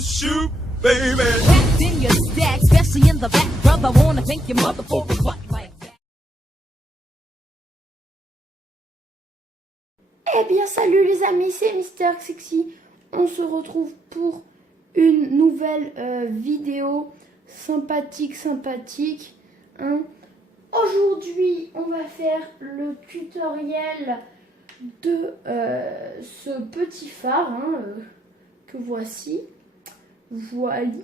shoot, baby. Packed in your stack, especially in the back, brother. Wanna thank your mother for a butt like that. Eh bien salut les amis, c'est Mister Sexy. On se retrouve pour une nouvelle vidéo sympathique. Hein. Aujourd'hui, on va faire le tutoriel de ce petit phare que voici. Voilou.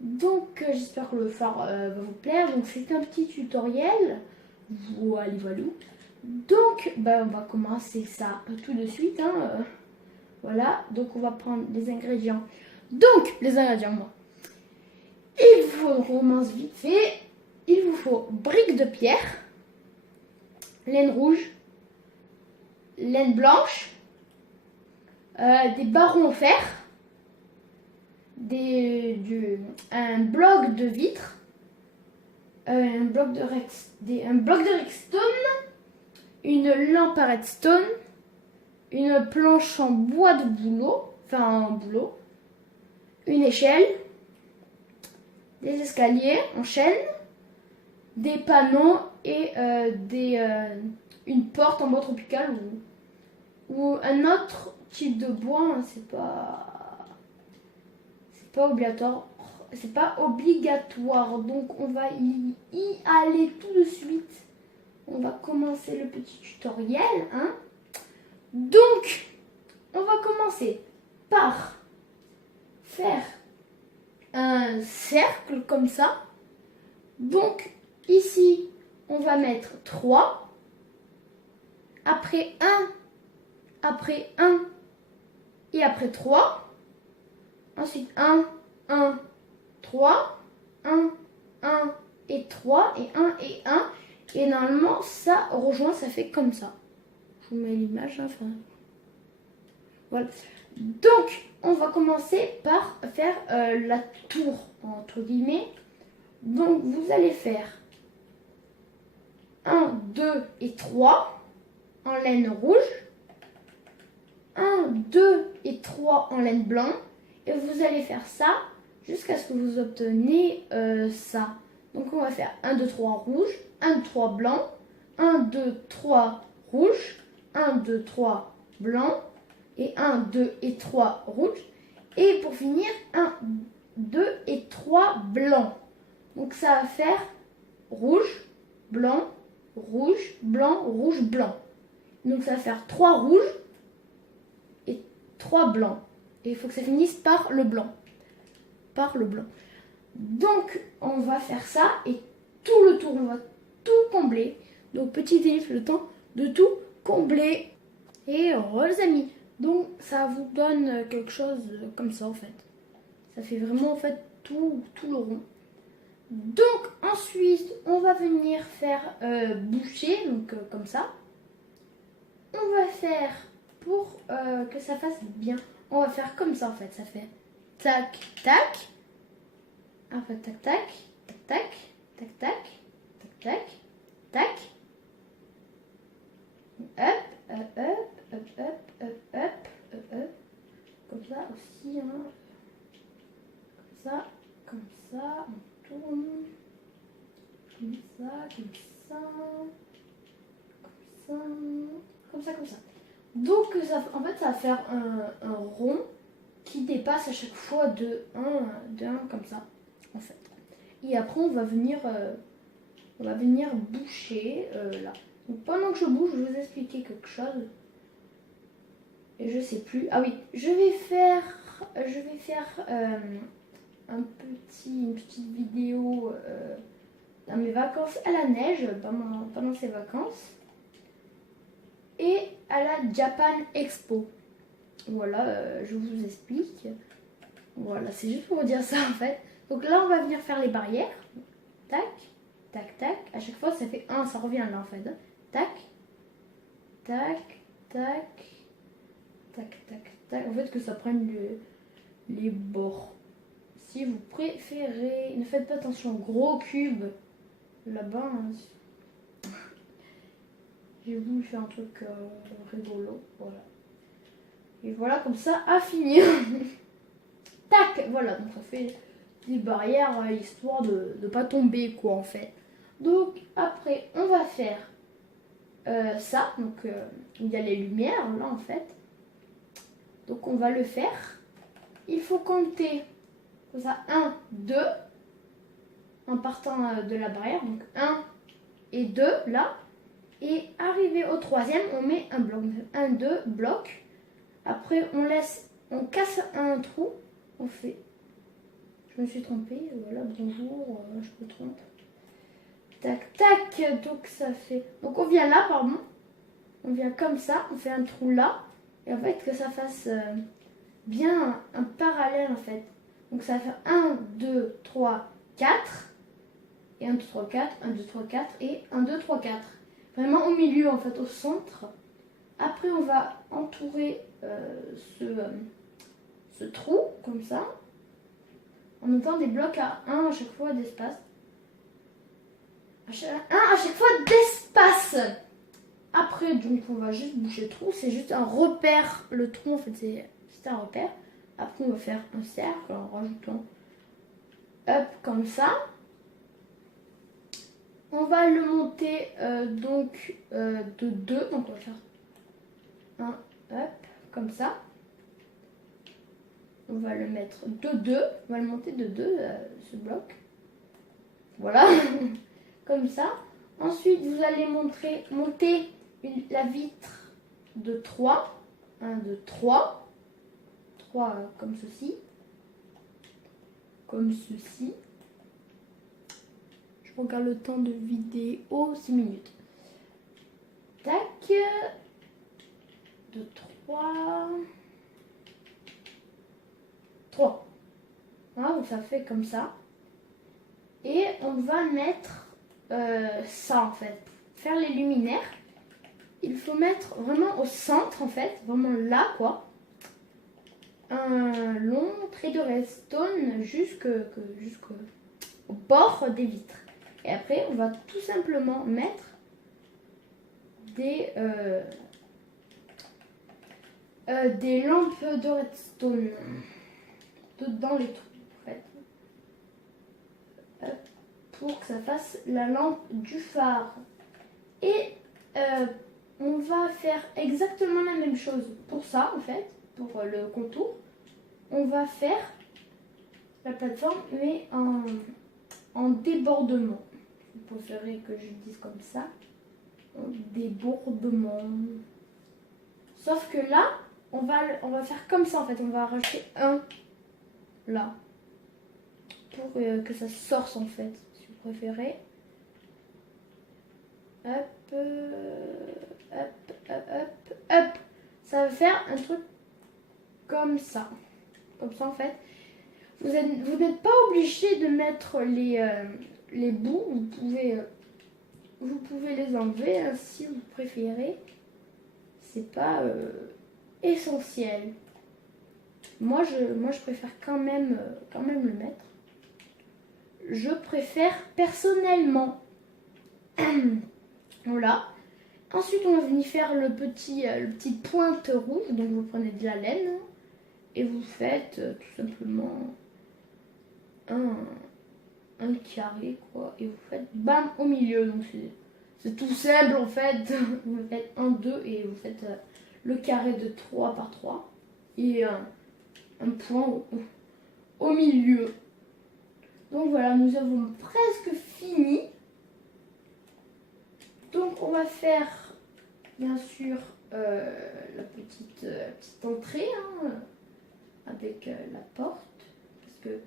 Donc j'espère que le phare va vous plaire. Donc c'est un petit tutoriel. Voilou. Donc on va commencer ça tout de suite. Voilà, donc on va prendre les ingrédients. Donc les ingrédients, il faut, on commence vite fait. Il vous faut briques de pierre, laine rouge, laine blanche, des barreaux en fer, un bloc de vitre, un bloc de redstone, une lampe à redstone, une planche en bois de bouleau, une échelle, des escaliers en chaîne, des panneaux et une porte en bois tropical ou un autre type de bois. C'est pas obligatoire. C'est pas obligatoire. Donc on va y aller tout de suite. On va commencer le petit tutoriel. Donc on va commencer par faire un cercle comme ça. Donc ici, on va mettre 3, après 1 et après 3. Ensuite 1, 3, 1 et 3 et 1 et 1. Et normalement, ça rejoint, ça fait comme ça. Je vous mets l'image. Voilà. Donc, on va commencer par faire la tour, entre guillemets. Donc, vous allez faire 1, 2 et 3 en laine rouge, 1, 2 et 3 en laine blanc, et vous allez faire ça jusqu'à ce que vous obteniez ça. Donc on va faire 1, 2, 3 rouge, 1, 2, 3 blanc, 1, 2, 3 rouge, 1, 2, 3 blanc, et 1, 2 et 3 rouge, et pour finir 1, 2 et 3 blanc. Donc ça va faire rouge, blanc, rouge, blanc, rouge, blanc. Donc ça va faire 3 rouges et 3 blancs. Et il faut que ça finisse par le blanc. Donc on va faire ça et tout le tour, on va tout combler. Donc petit élif, le temps de tout combler. Et les amis, donc ça vous donne quelque chose comme ça en fait. Ça fait vraiment en fait tout le rond. Donc ensuite on va venir faire boucher, donc comme ça. On va faire pour que ça fasse bien. On va faire comme ça en fait. Ça fait tac tac. En fait tac tac tac tac tac tac tac tac. Hop. Comme ça aussi. Comme ça. On tourne. Comme ça. Donc ça, en fait, ça va faire un rond qui dépasse à chaque fois de 1 comme ça, en fait. Et après, on va venir boucher là. Donc pendant que je bouge, je vais vous expliquer quelque chose. Et je sais plus. Ah oui, je vais faire une petite vidéo dans mes vacances à la neige, pendant ces vacances. Et à la Japan Expo. Voilà, je vous explique. Voilà, c'est juste pour vous dire ça en fait. Donc là, on va venir faire les barrières. Tac, tac, tac. À chaque fois, ça fait 1, ça revient là en fait. Tac, tac, tac, tac, tac, tac. En fait, que ça prenne les bords. Si vous préférez, ne faites pas attention, gros cube là-bas. J'ai voulu faire un truc rigolo, voilà. Et voilà, comme ça, à finir. tac, voilà, donc ça fait des barrières histoire de ne pas tomber quoi en fait. Donc après on va faire ça, donc il y a les lumières là en fait. Donc on va le faire. Il faut compter comme ça 1, 2 en partant de la barrière, donc 1 et 2 là. Et arrivé au troisième, on met un bloc, 1, 2 blocs. Après on casse un trou, on fait, je me suis trompée, voilà, bonjour, je me trompe. Tac, tac, donc ça fait, donc on vient là, pardon, on vient comme ça, on fait un trou là, et en fait que ça fasse bien un parallèle en fait. Donc ça va faire 1, 2, 3, 4, et 1, 2, 3, 4, 1, 2, 3, 4, et 1, 2, 3, 4. Vraiment au milieu en fait, au centre. Après on va entourer ce trou, comme ça, en mettant des blocs à 1 à chaque fois d'espace. Un à chaque fois d'espace. Après, donc, on va juste boucher le trou. C'est juste un repère. Le trou, en fait, c'est un repère. Après, on va faire un cercle en rajoutant hop, comme ça. On va le monter donc de 2. Donc, on va faire un hop, comme ça. On va le mettre de 2. On va le monter de 2, ce bloc. Voilà. Comme ça. Ensuite, vous allez monter la vitre de 3. 1, 2, 3. 3 comme ceci. Comme ceci. Je regarde le temps de vidéo, 6 minutes. Tac. De 3. 3. Voilà, donc ça fait comme ça. Et on va mettre ça en fait. Faire les luminaires. Il faut mettre vraiment au centre en fait. Vraiment là quoi. Un long trait de redstone jusqu'au bord des vitres. Et après on va tout simplement mettre des lampes de redstone dans les trous en fait. Hop, pour que ça fasse la lampe du phare. Et on va faire exactement la même chose pour ça en fait, pour le contour. On va faire la plateforme mais en débordement. Vous préférez que je dise comme ça, en débordement. Sauf que là, on va faire comme ça en fait, on va rajouter un là. Pour que ça sorte en fait, si vous préférez. Hop, hop, hop, hop, hop. Ça va faire un truc comme ça. Comme ça en fait. Vous n'êtes pas obligé de mettre les bouts. Vous pouvez les enlever hein, si vous préférez. C'est pas essentiel. Moi je préfère quand même le mettre. Je préfère personnellement. Voilà. Ensuite, on va venir faire le petit pointe rouge. Donc, vous prenez de la laine et vous faites tout simplement un carré, quoi. Et vous faites bam au milieu. Donc, c'est tout simple en fait. Vous faites 1, 2 et vous faites le carré de 3 par 3 et un point au milieu. Donc voilà, nous avons presque fini. Donc on va faire bien sûr la petite entrée hein, avec la porte. Parce que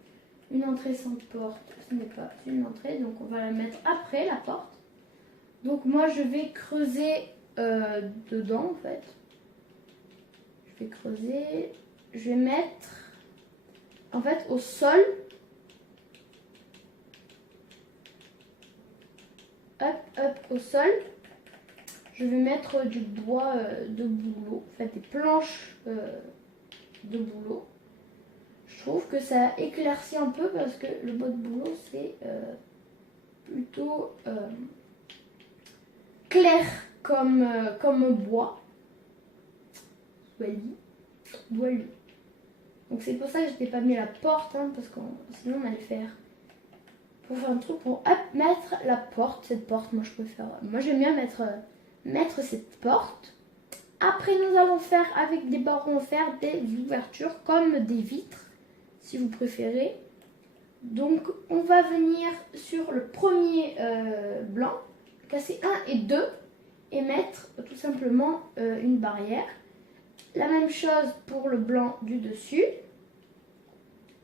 une entrée sans porte, ce n'est pas une entrée. Donc on va la mettre après la porte. Donc moi je vais creuser dedans en fait. Je vais creuser. Je vais mettre en fait au sol. Hop, hop, au sol, je vais mettre du bois de bouleau, en fait des planches de bouleau. Je trouve que ça éclaircit un peu parce que le bois de bouleau c'est plutôt clair comme bois. Voilu. Donc c'est pour ça que je n'ai pas mis la porte, hein, parce que sinon on allait faire... Pour faire un truc, pour mettre la porte, cette porte, moi je préfère... Moi j'aime bien mettre cette porte. Après nous allons faire avec des barreaux en fer des ouvertures comme des vitres, si vous préférez. Donc on va venir sur le premier blanc, casser 1 et 2 et mettre tout simplement une barrière. La même chose pour le blanc du dessus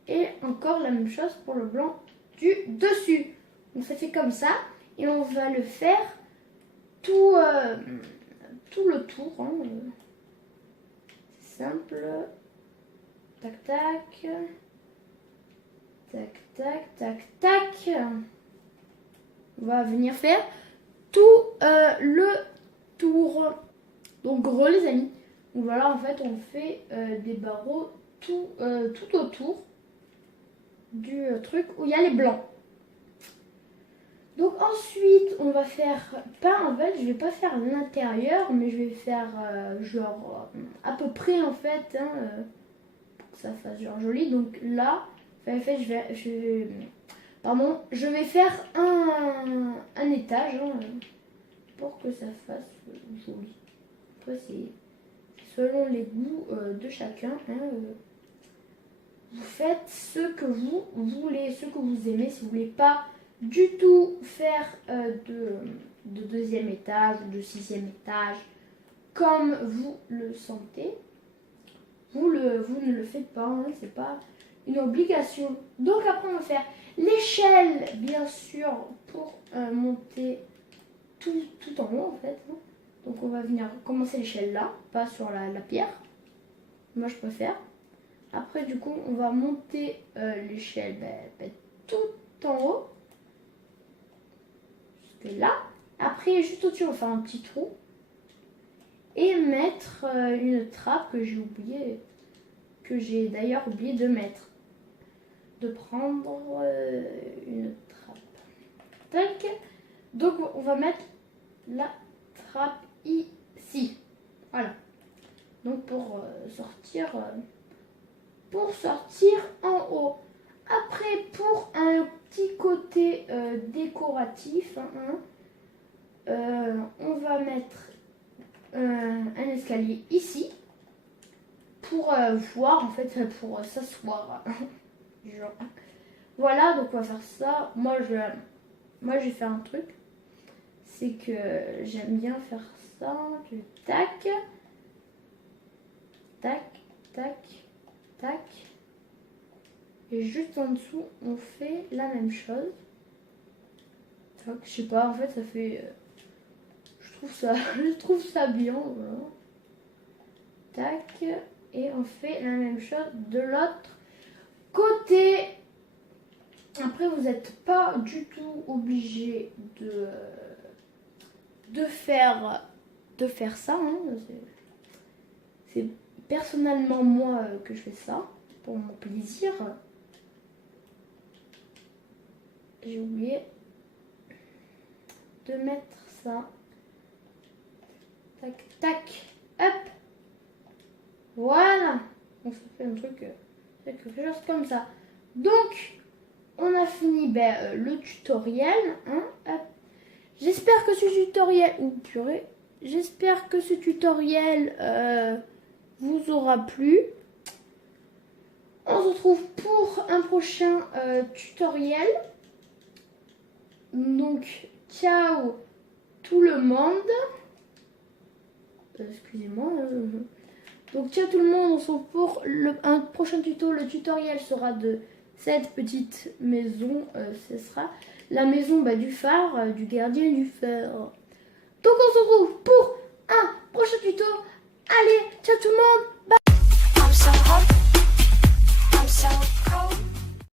et encore la même chose pour le blanc du dessus. Donc ça fait comme ça et on va le faire tout le tour. Hein. C'est simple. Tac tac. Tac tac tac tac. On va venir faire tout le tour. Donc gros les amis. Donc voilà, en fait on fait des barreaux tout autour du truc où il y a les blancs. Donc ensuite on va faire pas, en fait je vais pas faire l'intérieur, mais je vais faire genre à peu près en fait hein, pour que ça fasse genre joli. Donc là en fait je vais faire un étage hein, pour que ça fasse joli. Après c'est selon les goûts de chacun hein, vous faites ce que vous voulez, ce que vous aimez. Si vous voulez pas du tout faire de deuxième étage ou de 6e étage comme vous le sentez, vous ne le faites pas hein, c'est pas une obligation. Donc après on va faire l'échelle bien sûr pour monter tout en haut en fait hein. Donc on va venir commencer l'échelle là, pas sur la pierre, moi je préfère. Après du coup on va monter l'échelle tout en haut jusque là. Après juste au-dessus on va faire un petit trou et mettre une trappe que j'ai d'ailleurs oublié de mettre, de prendre une trappe. Tac. Donc on va mettre la trappe ici. Voilà. Donc pour sortir en haut. Après pour un petit côté décoratif, on va mettre un escalier ici pour voir en fait, pour s'asseoir. Genre. Voilà, donc on va faire ça. Moi j'ai fait un truc, c'est que j'aime bien faire ça, du tac, tac, tac, tac, et juste en dessous on fait la même chose. Tac, je sais pas, en fait ça fait, je trouve ça bien, voilà. Tac, et on fait la même chose de l'autre côté. Après vous n'êtes pas du tout obligé de faire ça hein. C'est personnellement moi que je fais ça pour mon plaisir. J'ai oublié de mettre ça. Tac tac hop, voilà. On se fait un truc quelque chose comme ça. Donc on a fini le tutoriel hein, hop. J'espère que ce tutoriel j'espère que ce tutoriel vous aura plu. On se retrouve pour un prochain tutoriel. Donc ciao tout le monde. Excusez-moi. Donc ciao tout le monde, on se retrouve pour un prochain tuto. Le tutoriel sera de cette petite maison, ce sera la maison du phare, du gardien du phare. Donc on se retrouve pour un prochain tuto. Allez, ciao tout le monde, bye.